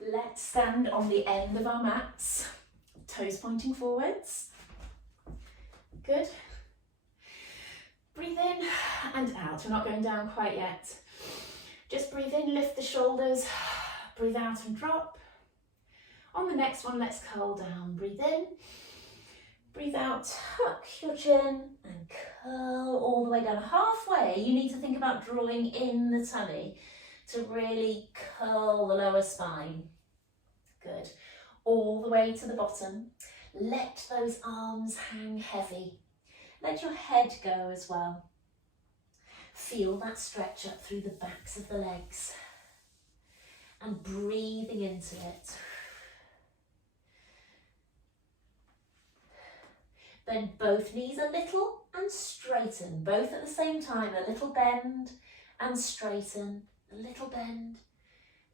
Let's stand on the end of our mats, toes pointing forwards. Good. Breathe in and out. We're not going down quite yet. Just breathe in, lift the shoulders, breathe out and drop. On the next one, let's curl down. Breathe in, breathe out, tuck your chin and curl all the way down. Halfway, you need to think about drawing in the tummy to really curl the lower spine. Good. All the way to the bottom. Let those arms hang heavy. Let your head go as well. Feel that stretch up through the backs of the legs and breathing into it. Bend both knees a little and straighten, both at the same time. A little bend and straighten, a little bend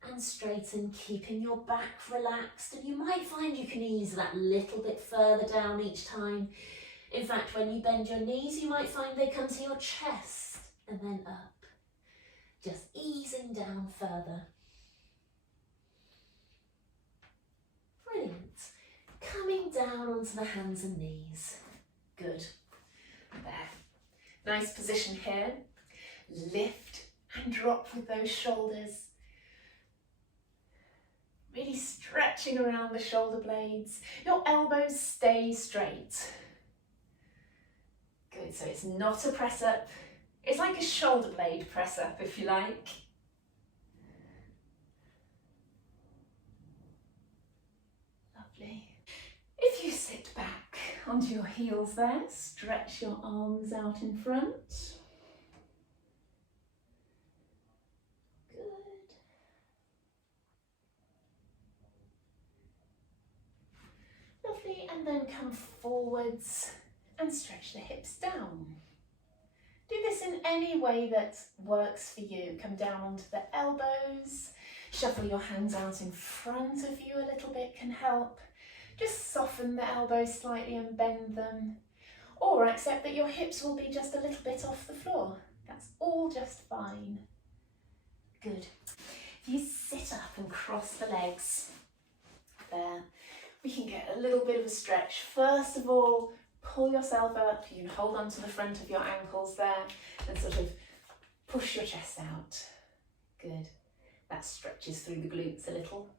and straighten, keeping your back relaxed. And you might find you can ease that little bit further down each time. In fact, when you bend your knees, you might find they come to your chest and then up, just easing down further. Brilliant. Coming down onto the hands and knees. Good. There. Nice position here. Lift and drop with those shoulders. Really stretching around the shoulder blades. Your elbows stay straight. Good, so it's not a press up. It's like a shoulder blade press up, if you like. Lovely. If you sit back onto your heels there, stretch your arms out in front. Good. Lovely, and then come forwards and stretch the hips down. Do this in any way that works for you. Come down onto the elbows, shuffle your hands out in front of you a little bit can help. Just soften the elbows slightly and bend them, or accept that your hips will be just a little bit off the floor. That's all just fine. Good. If you sit up and cross the legs, there, we can get a little bit of a stretch. First of all, pull yourself up. You can hold on to the front of your ankles there and sort of push your chest out. Good. That stretches through the glutes a little.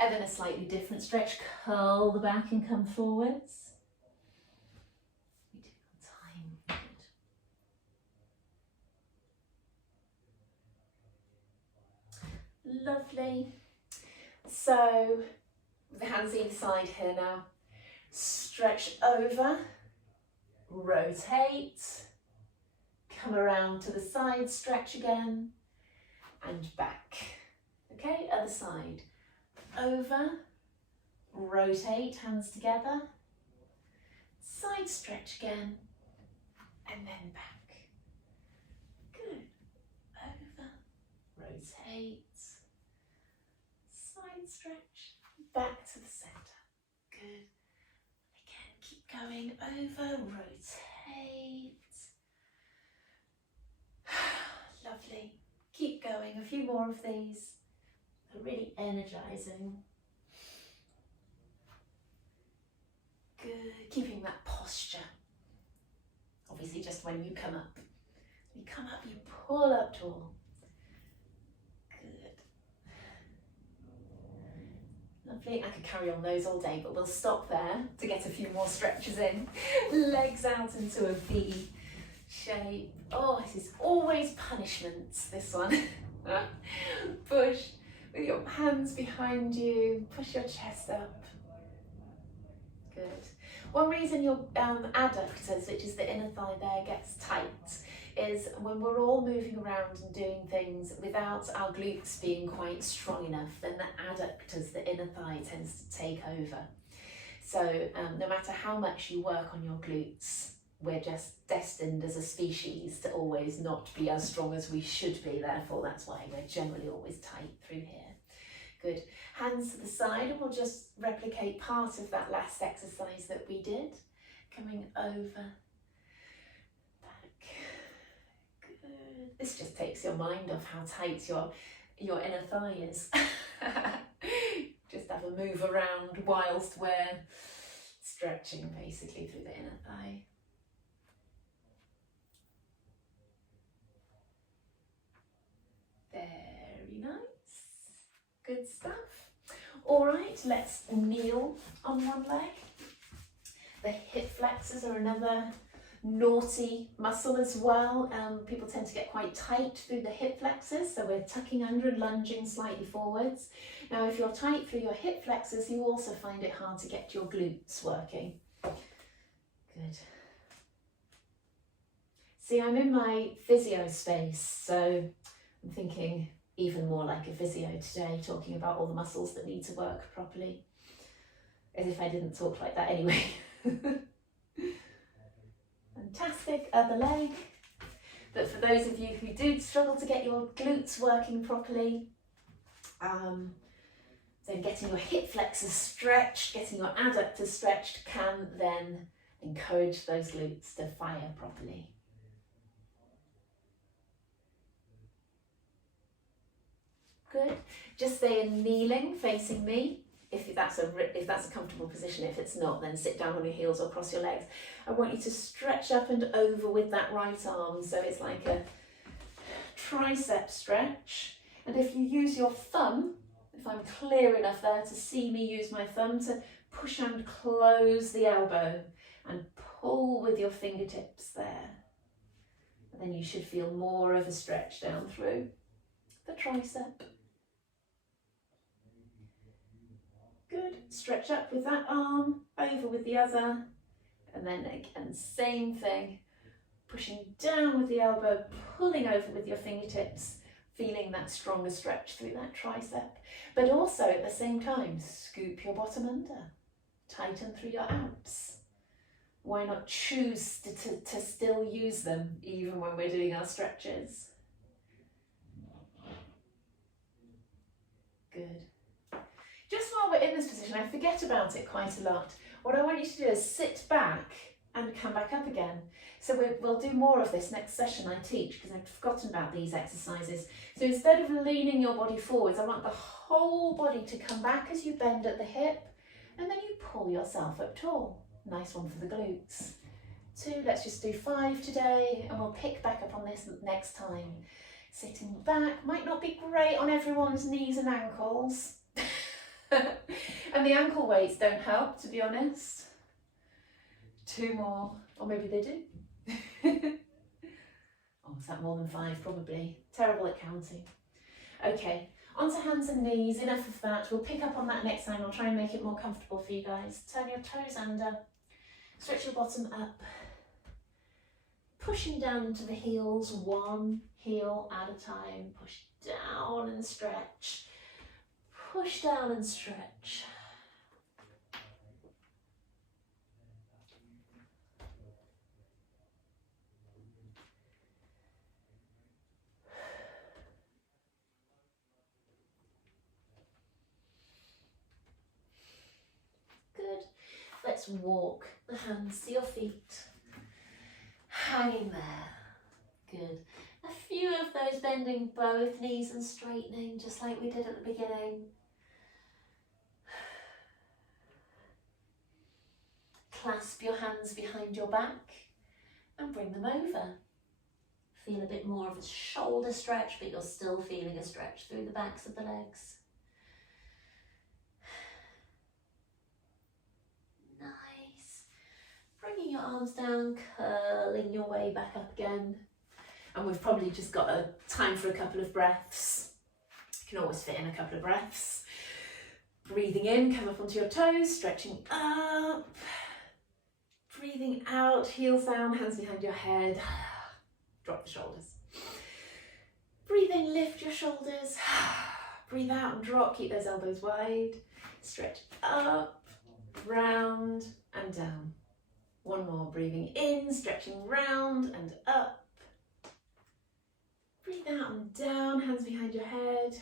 And then a slightly different stretch. Curl the back and come forwards. We do it on time. Good. Lovely. So, the hands either side here now. Stretch over, rotate, come around to the side, stretch again, and back. Okay, other side. Over, rotate, hands together, side stretch again, and then back. Good. Over, rotate, side stretch, back to the centre. Good. Keep going over, rotate. Lovely. Keep going, a few more of these. They're really energizing. Good, keeping that posture. Obviously just when you come up. You come up, you pull up tall. Good. Lovely, I could carry on those all day, but we'll stop there to get a few more stretches in. Legs out into a V shape. Oh, this is always punishment, this one. Push with your hands behind you, push your chest up. Good. One reason your adductors, which is the inner thigh there, gets tight is when we're all moving around and doing things without our glutes being quite strong enough, then the adductors, the inner thigh, tends to take over. So no matter how much you work on your glutes, we're just destined as a species to always not be as strong as we should be. Therefore, that's why we're generally always tight through here. Good. Hands to the side, and we'll just replicate part of that last exercise that we did. Coming over, back. Good. This just takes your mind off how tight your inner thigh is. just have a move around whilst we're stretching basically through the inner thigh. Very nice. Good stuff. All right, let's kneel on one leg. The hip flexors are another naughty muscle as well. People tend to get quite tight through the hip flexors, so we're tucking under and lunging slightly forwards. Now, if you're tight through your hip flexors, you also find it hard to get your glutes working. Good. See, I'm in my physio space, so I'm thinking even more like a physio today, talking about all the muscles that need to work properly. As if I didn't talk like that anyway. Fantastic, other leg. But for those of you who do struggle to get your glutes working properly, then getting your hip flexors stretched, getting your adductors stretched can then encourage those glutes to fire properly. Good. Just stay in kneeling, facing me. If that's a comfortable position. If it's not, then sit down on your heels or cross your legs. I want you to stretch up and over with that right arm, so it's like a tricep stretch. And if you use your thumb, if I'm clear enough there to see me use my thumb, to push and close the elbow and pull with your fingertips there. And then you should feel more of a stretch down through the tricep. Good. Stretch up with that arm, over with the other, and then again, same thing. Pushing down with the elbow, pulling over with your fingertips, feeling that stronger stretch through that tricep. But also at the same time, scoop your bottom under, tighten through your abs. Why not choose to still use them even when we're doing our stretches? Good. Just while we're in this position, I forget about it quite a lot. What I want you to do is sit back and come back up again. So we'll do more of this next session I teach, because I've forgotten about these exercises. So instead of leaning your body forwards, I want the whole body to come back as you bend at the hip, and then you pull yourself up tall. Nice one for the glutes. 2, let's just do 5 today, and we'll pick back up on this next time. Sitting back, might not be great on everyone's knees and ankles. And the ankle weights don't help, to be honest. 2 more, or maybe they do. Oh, is that more than 5? Probably. Terrible at counting. Okay, onto hands and knees, enough of that. We'll pick up on that next time. I'll try and make it more comfortable for you guys. Turn your toes under, stretch your bottom up, pushing down into the heels, 1 heel at a time. Push down and stretch. Push down and stretch. Good. Let's walk the hands to your feet. Hanging there. Good. A few of those bending both knees and straightening, just like we did at the beginning. Clasp your hands behind your back and bring them over. Feel a bit more of a shoulder stretch, but you're still feeling a stretch through the backs of the legs. Nice. Bringing your arms down, curling your way back up again. And we've probably just got a time for a couple of breaths. You can always fit in a couple of breaths. Breathing in, come up onto your toes, stretching up. Breathing out, heels down, hands behind your head. Drop the shoulders. Breathe in, lift your shoulders. Breathe out and drop, keep those elbows wide. Stretch up, round and down. 1 more, breathing in, stretching round and up. Breathe out and down, hands behind your head.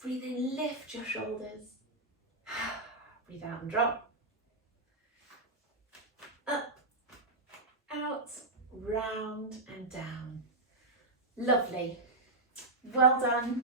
Breathe in, lift your shoulders. Breathe out and drop. Up, out, round and down. Lovely. Well done.